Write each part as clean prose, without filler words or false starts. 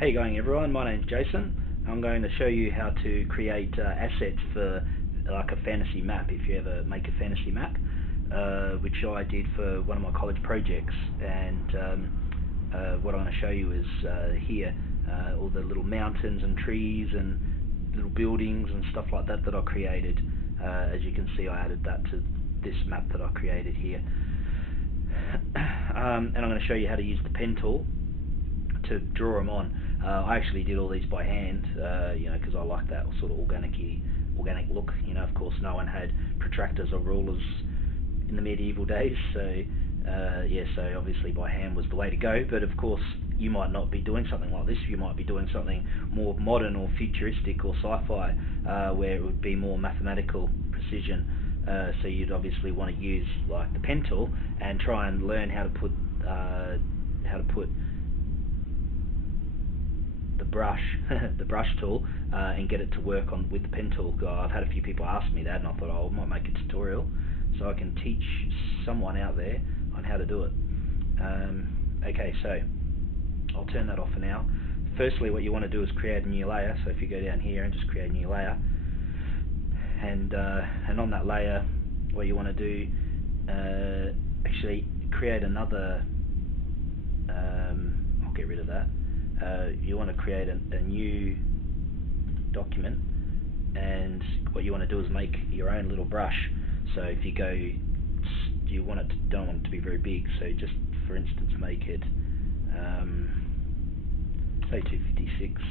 How you going, everyone? My name's Jason. I'm going to show you how to create assets for like a fantasy map, if you ever make a fantasy map, which I did for one of my college projects. And what I'm going to show you is here, all the little mountains and trees and little buildings and stuff like that that I created. As you can see, I added that to this map that I created here. And I'm going to show you how to use the pen tool to draw them on. I actually did all these by hand, because I like that sort of organic look. Of course, no one had protractors or rulers in the medieval days, so so obviously by hand was the way to go. But of course, you might not be doing something like this. You might be doing something more modern or futuristic or sci-fi, where it would be more mathematical precision. So you'd obviously want to use like the pen tool and try and learn how to put the brush tool and get it to work with the pen tool. I've had a few people ask me that, and I thought, I might make a tutorial so I can teach someone out there on how to do it. Okay, so I'll turn that off for now. Firstly, what you want to do is create a new layer. So if you go down here and just create a new layer, and on that layer, what you want to do, actually create another. I'll get rid of that. You want to create a new document, and what you want to do is make your own little brush. So if you go, don't want it to be very big. So just for instance, make it say 256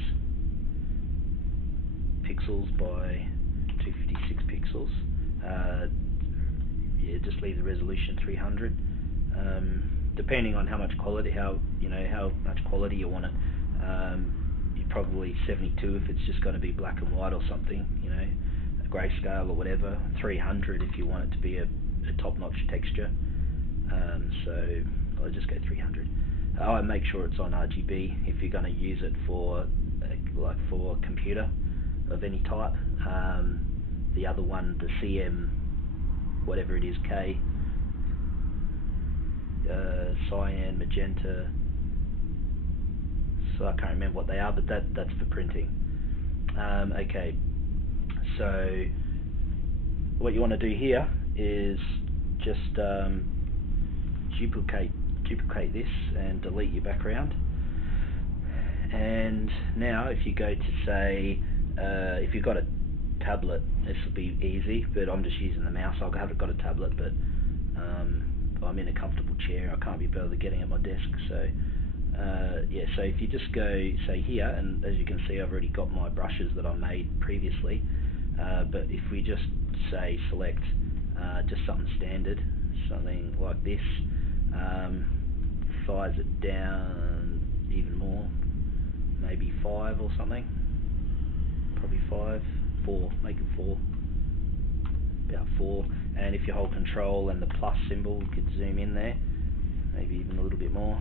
pixels by 256 pixels. Just leave the resolution 300. Depending on how much quality, how much quality you want it. Probably 72 if it's just going to be black and white or something, a grayscale or whatever. 300 if you want it to be a top-notch texture. So I'll just go 300. I make sure it's on RGB if you're going to use it for for a computer of any type. The other one, the CM, whatever it is, K, cyan, magenta. So I can't remember what they are, but that's for printing. Okay, so what you want to do here is just duplicate this and delete your background. And now if you go to say, if you've got a tablet, this will be easy, but I'm just using the mouse. I haven't got a tablet, but I'm in a comfortable chair. I can't be bothered getting at my desk, so so if you just go, say here, and as you can see, I've already got my brushes that I made previously, but if we just say select just something standard, something like this, size it down even more, maybe 5 or something, probably 5, 4, make it 4, about 4, and if you hold control and the plus symbol, you could zoom in there, maybe even a little bit more.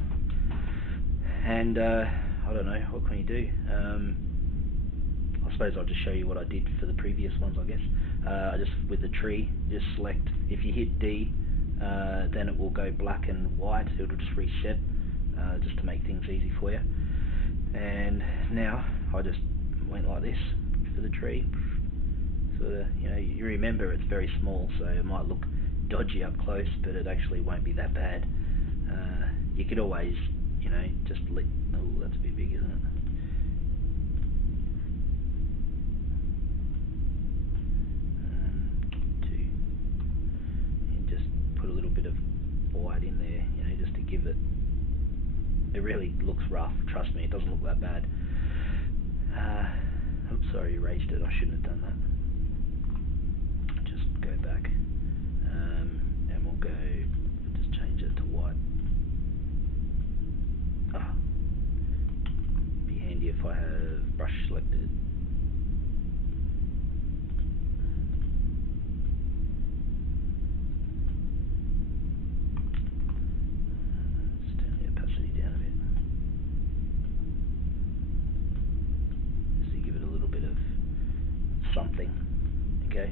And I don't know, what can you do? I suppose I'll just show you what I did for the previous ones, I guess. Just with the tree, just select, if you hit D, then it will go black and white. It'll just reset, just to make things easy for you. And now I just went like this for the tree. So you remember it's very small, so it might look dodgy up close, but it actually won't be that bad. You could always, just let. Oh, that's a bit big, isn't it? And just put a little bit of white in there, just to give it. It really looks rough. Trust me, it doesn't look that bad. Oops, sorry, erased it. I shouldn't have done that. Just go back, and we'll go. Just change it to white. Be handy if I have brush selected. Let's turn the opacity down a bit. Just to give it a little bit of something. Okay,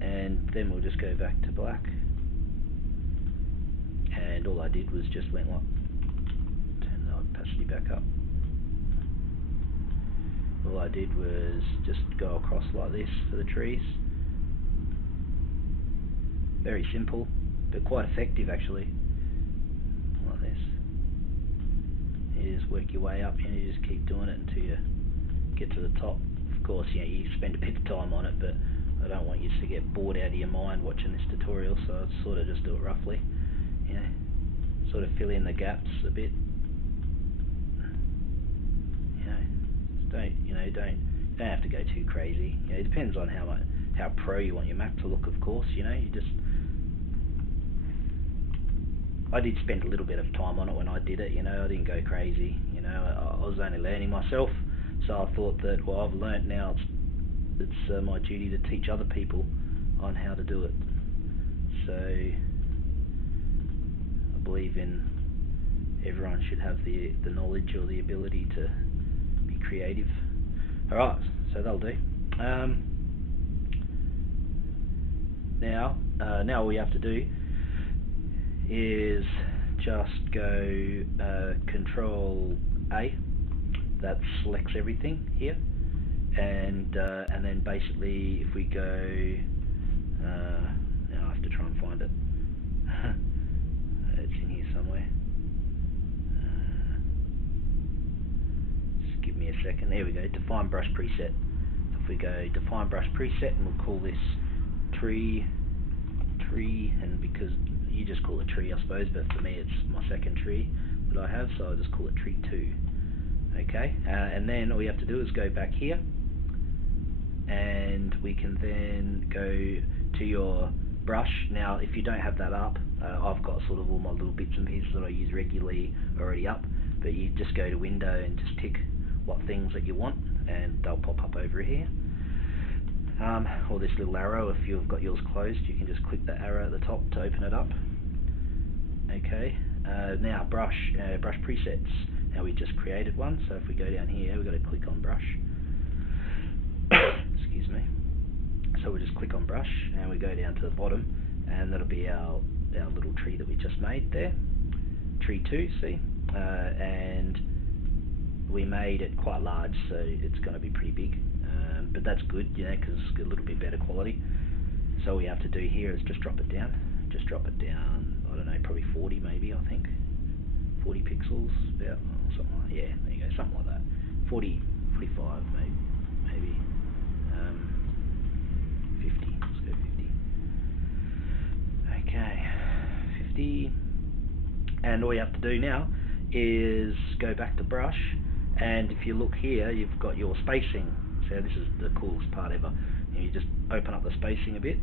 and then we'll just go back to black. And all I did was just went like, turn the opacity back up. all I did was just go across like this for the trees. Very simple, but quite effective actually. Like this. You just work your way up and you just keep doing it until you get to the top. Of course, you know, you spend a bit of time on it, but I don't want you to get bored out of your mind watching this tutorial, so I sort of just do it roughly. You know, sort of fill in the gaps a bit. Don't have to go too crazy. You know, it depends on how pro you want your map to look, of course. You know, I did spend a little bit of time on it when I did it. You know, I didn't go crazy. You know, I was only learning myself, so I thought that, well, I've learnt now. It's my duty to teach other people on how to do it. So I believe in everyone should have the knowledge or the ability to be creative. Alright, so that'll do. Now all we have to do is just go Control A. That selects everything here, and then basically if we go, now I have to try and find it. It's in here somewhere. Just give me a second. There we go. Define brush preset. So if we go Define brush preset, and we'll call this tree, and because you just call it tree, I suppose, but for me it's my second tree that I have, so I'll just call it tree 2. Okay, and then all you have to do is go back here, and we can then go to your brush. Now if you don't have that up, I've got sort of all my little bits and pieces that I use regularly already up, but you just go to window and just tick what things that you want, and they'll pop up over here. Or this little arrow, if you've got yours closed, you can just click the arrow at the top to open it up. Okay, now brush presets. Now we just created one, so if we go down here, we've got to click on brush. Excuse me. So we'll just click on brush, and we go down to the bottom, and that'll be our little tree that we just made there. Tree 2, see? And we made it quite large, so it's going to be pretty big. But that's good, you know, because it's a little bit better quality. So all we have to do here is just drop it down. Just drop it down, I don't know, probably 40 maybe, I think. 40 pixels, about, or something like that. Yeah, there you go, something like that. 40, 45 maybe. 50, let's go 50. Okay, 50. And all you have to do now is go back to brush, and if you look here, you've got your spacing. So this is the coolest part ever. And you just open up the spacing a bit,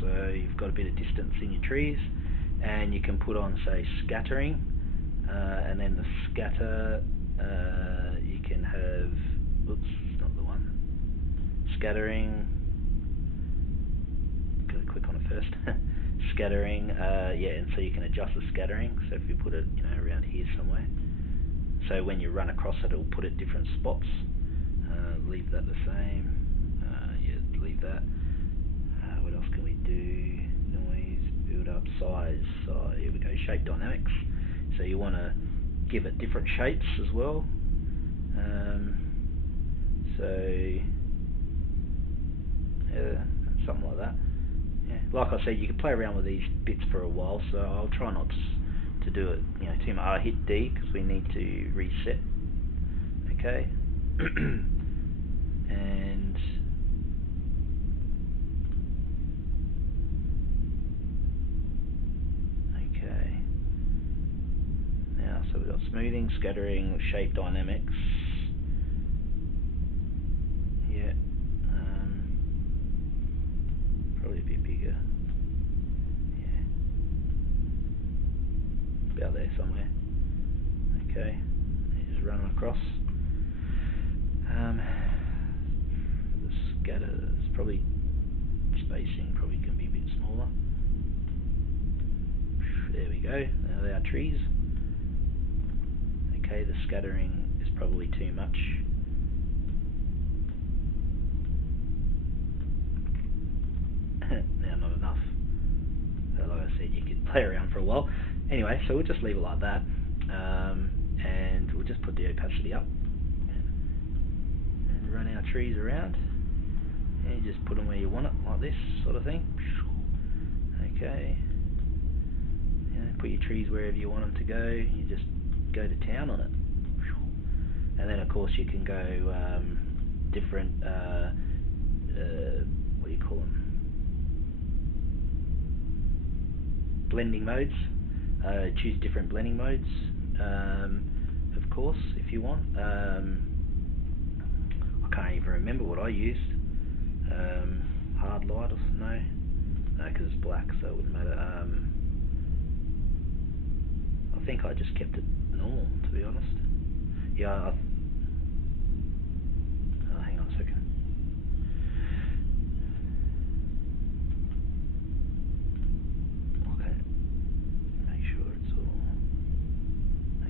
so you've got a bit of distance in your trees, and you can put on, say, scattering, and then the scatter, you can have, oops, not the one, scattering, gotta click on it first, scattering, yeah, and so you can adjust the scattering, so if you put it, you know, around here somewhere, so when you run across it, it'll put it different spots. Leave that the same, yeah, leave that. What else can we do? Noise, build up, size, so here we go, shape dynamics. So you want to give it different shapes as well. So yeah, something like that. Yeah. Like I said, you can play around with these bits for a while, so I'll try not to do it, you know, too much. I'll hit D because we need to reset. Okay. And okay, now so we've got smoothing, scattering, shape dynamics. Yeah, probably a bit bigger. Yeah, about there somewhere. Okay, you just run across. The scatter is probably, spacing probably can be a bit smaller. There we go, now there are trees. Okay, the scattering is probably too much. Now not enough. So like I said, you could play around for a while. Anyway, so we'll just leave it like that. And we'll just put the opacity up. run our trees around. And you just put them where you want it, like this sort of thing. Okay. Put your trees wherever you want them to go. You just go to town on it. And then of course you can go different, what do you call them? Blending modes. Choose different blending modes, of course, if you want. I can't even remember what I used. Hard light or no, because it's black, so it wouldn't matter. I think I just kept it normal, to be honest. Yeah. Hang on a second. Okay. Make sure it's all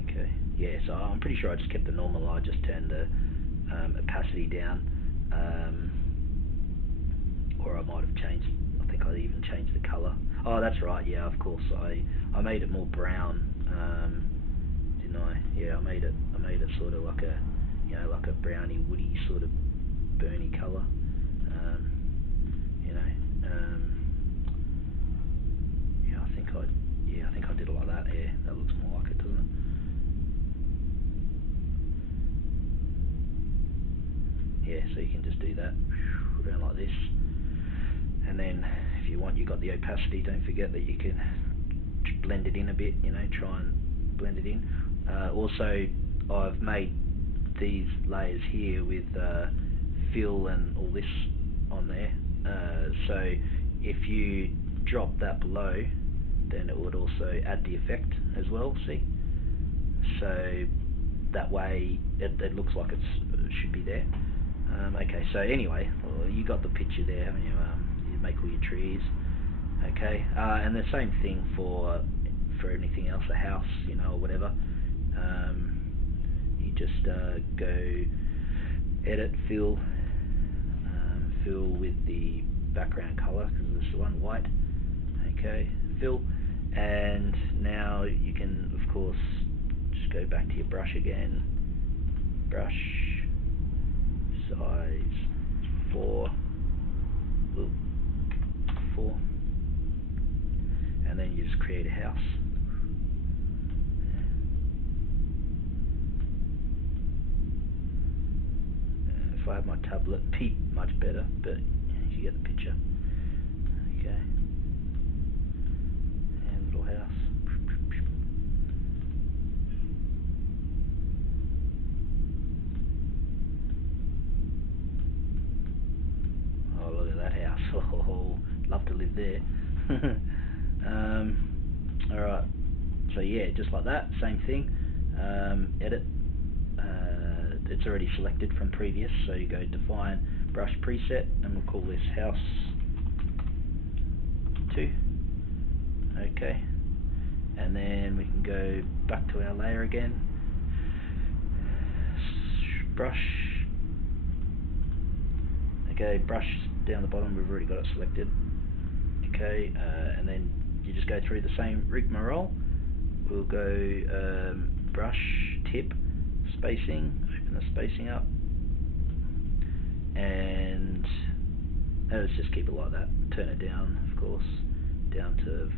okay. Yeah. So I'm pretty sure I just kept it normal. I just turned the opacity down. Or I might have changed, I think I even changed the colour. Oh, that's right, yeah, of course, I made it more brown, didn't I? Yeah, I made it sort of like a, like a browny, woody sort of burny colour, yeah, I think I did it like that. Yeah, that looks more like it, doesn't it? Yeah, so you can just do that around like this. And then if you want, you've got the opacity, don't forget that you can blend it in a bit, try and blend it in. Also, I've made these layers here with fill and all this on there. So if you drop that below, then it would also add the effect as well, see? So that way it looks like it should be there. Okay, so anyway, well, you got the picture there, haven't you? You make all your trees. Okay, and the same thing for anything else, a house, or whatever. You just go edit, fill with the background color, because it's the one white. Okay, fill, and now you can, of course, just go back to your brush again. Brush size 4, and then you just create a house. If I had my tablet, it'd be much better, but you get the picture. Okay, and little house. Oh, look at that house. Oh, love to live there. Alright, so yeah, just like that, same thing. Edit. It's already selected from previous, so you go define brush preset, and we'll call this house 2. Okay, and then we can go back to our layer again. Brush. Okay, brush down the bottom, we've already got it selected. Okay, and then you just go through the same rigmarole. We'll go brush, tip, spacing, open the spacing up, and let's just keep it like that. Turn it down, of course, down to,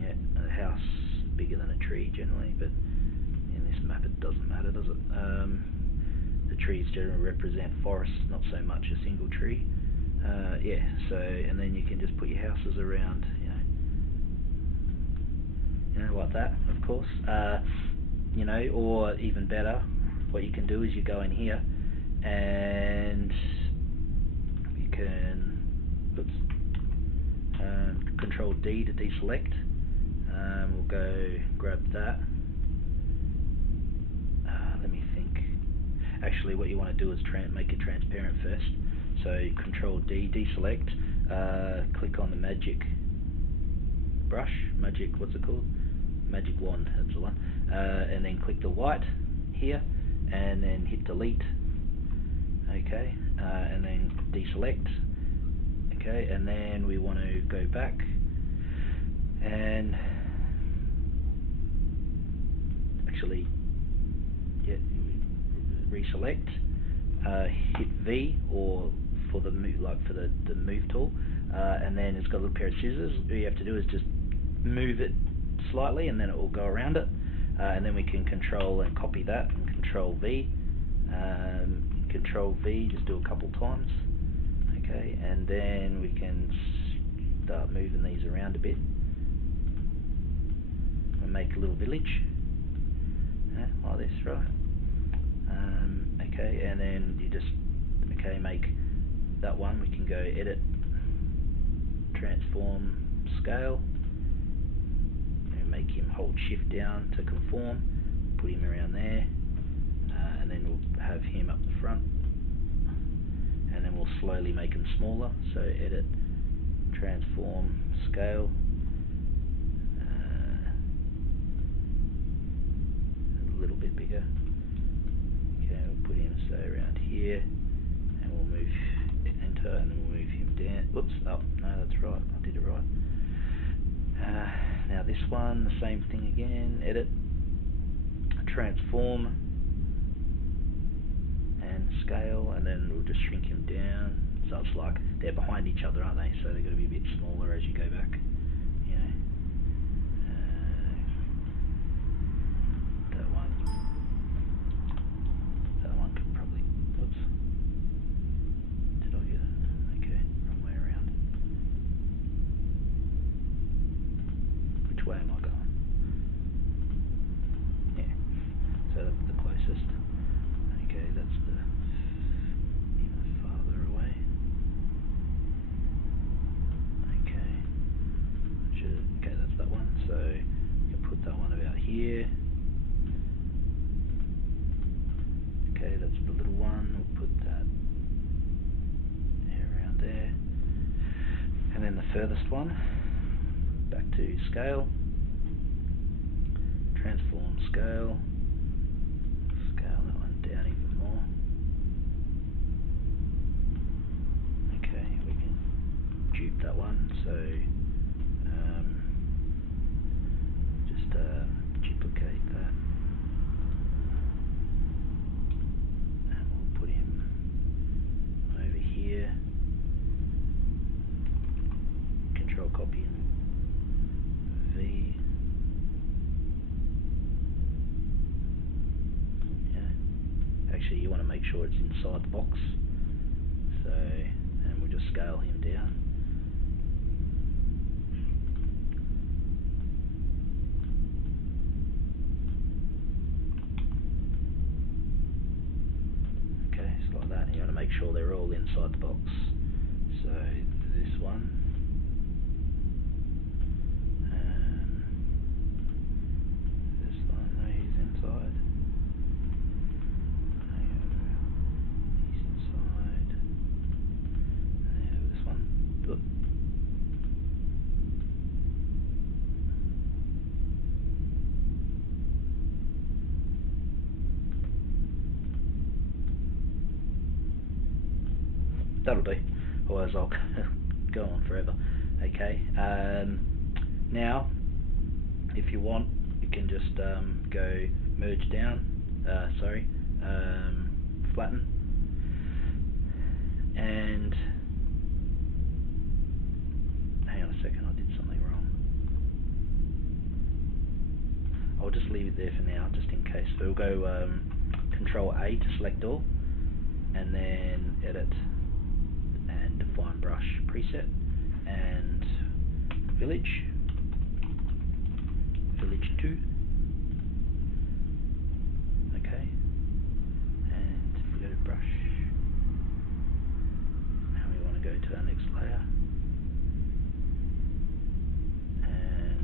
yeah, a house bigger than a tree generally, but in this map it doesn't matter, does it? The trees generally represent forests, not so much a single tree. Yeah, so, and then you can just put your houses around, like that, of course. Or even better, what you can do is you go in here and you can, Control D to deselect. We'll go grab that. Let me think. Actually, what you want to do is make it transparent first. So Control D, deselect, click on the magic brush, what's it called? Magic wand, that's the one. And then click the white here, and then hit delete. Okay, and then deselect. Okay, and then we want to go back and actually, yeah, reselect, hit V or for the move, like for the move tool, and then it's got a little pair of scissors. All you have to do is just move it slightly, and then it will go around it. And then we can control and copy that, and control V. Control V, just do a couple times. Okay, and then we can start moving these around a bit. And make a little village. Like this, right? Okay, and then you just make that one. We can go edit, transform, scale, and make him hold shift down to conform. Put him around there, and then we'll have him up the front, and then we'll slowly make him smaller. So edit, transform, scale. A little bit bigger. Okay, we'll put him say around here, and we'll move enter, and then we'll move him down. Whoops! Oh no, that's right. I did it right. Now this one, the same thing again. Edit, transform, and scale, and then we'll just shrink him down. So it's like they're behind each other, aren't they? So they've got to be a bit smaller as you go back. You know. That one could probably. Whoops. Did I get it? Okay, wrong way around. Which way am I going? Yeah. So that's the closest. Okay, that's the even farther away. Okay, that's that one. So you can put that one about here. Okay, that's the little one. We'll put that around there. And then the furthest one, back to scale, transform, scale. Scale that one down even more. Okay, we can dupe that one. So just duplicate that, and we'll put him over here. Control copy and V. Yeah. Actually, you want to make sure it's inside the box. So, and we'll just scale him down. Okay, so like that. You want to make sure they're all inside the box. So this one. That'll do, otherwise I'll go on forever. Okay, now if you want, you can just go merge down, flatten, and hang on a second, I did something wrong. I'll just leave it there for now, just in case. So we'll go Control A to select all, and then edit and define brush preset, and village 2. Okay, and if we go to brush, now we want to go to our next layer and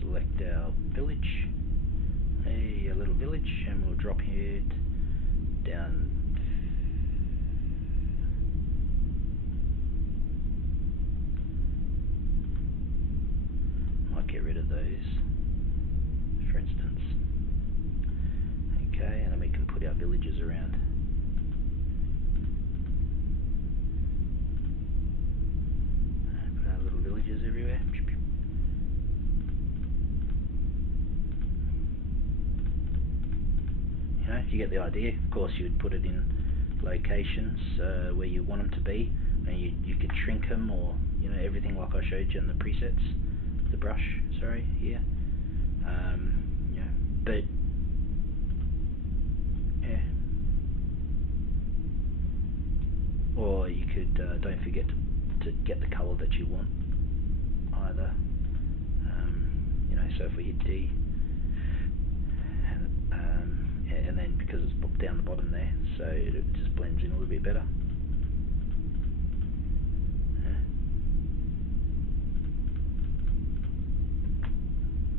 select our village, a little village, and we'll drop it down. Might get rid of those, for instance. Okay, and then we can put our villages around. Put our little villages everywhere. You you get the idea. Of course, you would put it in locations where you want them to be, and you could shrink them, or everything like I showed you in the presets, the brush. Sorry, here. But yeah. Or you could don't forget to get the colour that you want either. So if we hit D, and then because it's down the bottom there, so it just blends in a little bit better.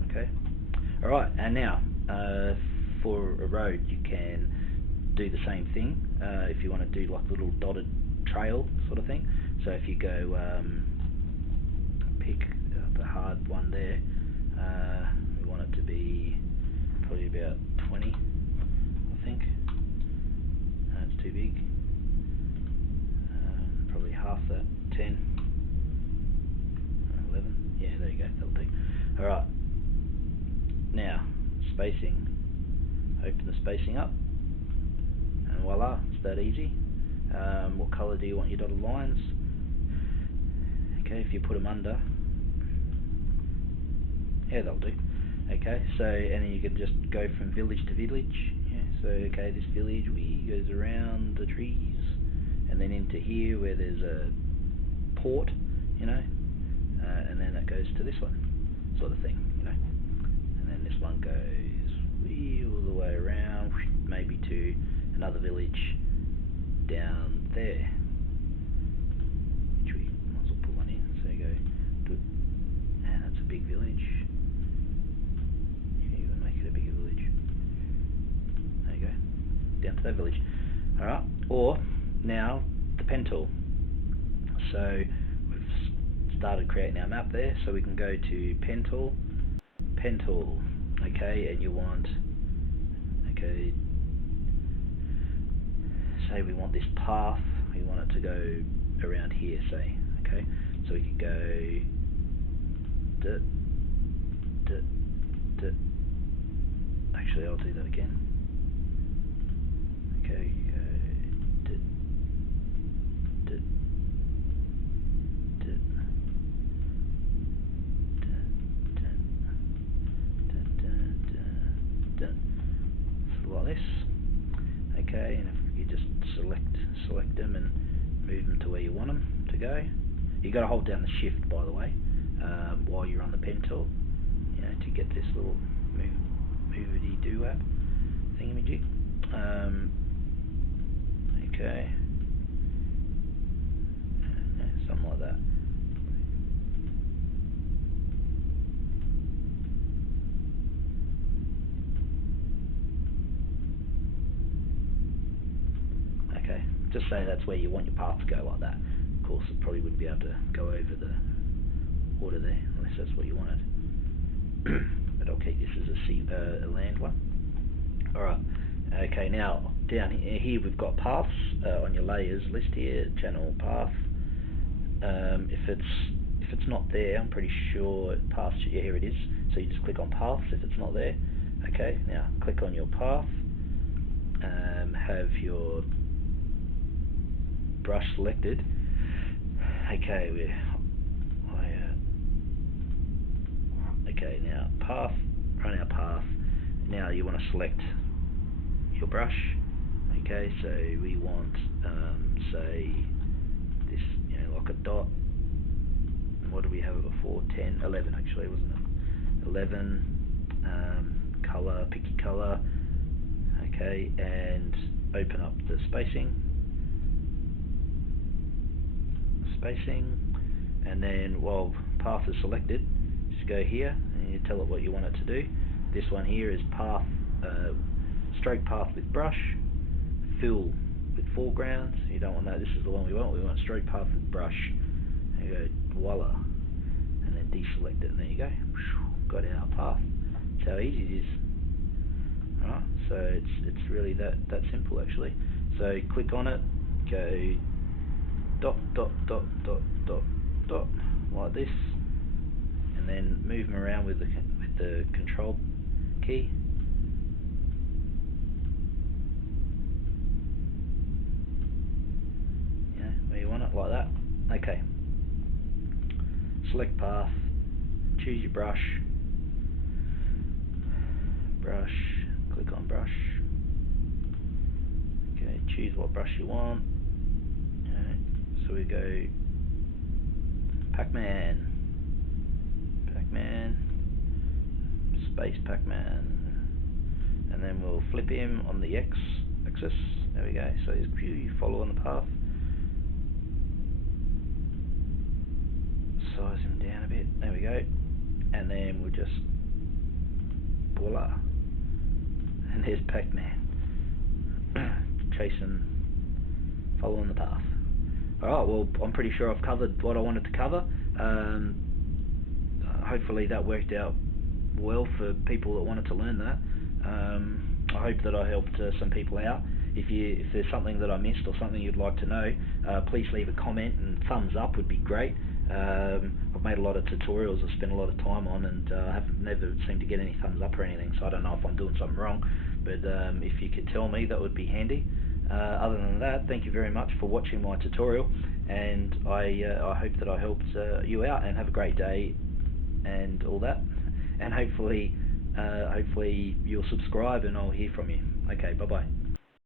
Okay. All right, and now for a road, you can do the same thing if you want to do like a little dotted trail sort of thing. So if you go pick the hard one there, we want it to be probably about 20, I think. It's too big. Probably half that, 10, 11. Yeah, there you go, that'll do. Alright, now spacing. Open the spacing up, and voila, it's that easy. What colour do you want your dotted lines? Okay, if you put them under, yeah, that'll do. Okay, so and then you can just go from village to village. Yeah, so okay, this village goes around the trees, and then into here where there's a port, and then that goes to this one, sort of thing, and then this one goes all the way around, maybe to another village down there, which we might as well put one in. So you go, and that's a big village. You can even make it a bigger village. There you go, down to that village. Alright, or now the pen tool. So we've started creating our map there, so we can go to pen tool, okay, and you want, okay, say we want this path, we want it to go around here, say, okay, so we could go actually I'll do that again. Okay, like this. Okay, and if you just select them and move them to where you want them to go. You got to hold down the shift, by the way, while you're on the pen tool, to get this little movity doo-wap thingamajig. Okay, something like that. Okay, just say that's where you want your path to go, like that. Of course, it probably wouldn't be able to go over the water there, unless that's what you wanted. But I'll keep this as a land one. Alright, okay, now down here we've got paths on your layers list here, channel path. If it's not there, I'm pretty sure path, yeah, here it is. So you just click on paths if it's not there. Okay, now click on your path, have your brush selected. Okay, okay, now path, run our path. Now you want to select your brush. Okay, so we want say this, like a dot. And what do we have it before? 10, 11 actually, wasn't it? 11. Color, pick your color. Okay, and open up the spacing, and then while path is selected, just go here and you tell it what you want it to do. This one here is path, stroke path with brush, fill with foreground. You don't want that. This is the one we want. We want stroke path with brush. And you go voila, and then deselect it, and there you go. Got our path. That's how easy it is. Alright, so it's really that simple actually. So click on it, go dot dot dot dot dot dot like this, and then move them around with the control key. like that. Okay. Select path, choose your brush, click on brush. Okay, choose what brush you want. Okay, so we go Pac-Man, space Pac-Man, and then we'll flip him on the X axis. There we go. So you follow on the path. Size him down a bit. There we go. And then we'll just voila. And there's Pac-Man. Chasing, following the path. Alright, well, I'm pretty sure I've covered what I wanted to cover. Hopefully that worked out well for people that wanted to learn that. I hope that I helped some people out. If there's something that I missed or something you'd like to know, please leave a comment, and thumbs up would be great. I've made a lot of tutorials I've spent a lot of time on, and I have never seemed to get any thumbs up or anything, so I don't know if I'm doing something wrong, but if you could tell me, that would be handy. Other than that, thank you very much for watching my tutorial, and I hope that I helped you out, and have a great day and all that, and hopefully you'll subscribe and I'll hear from you. Okay, bye bye.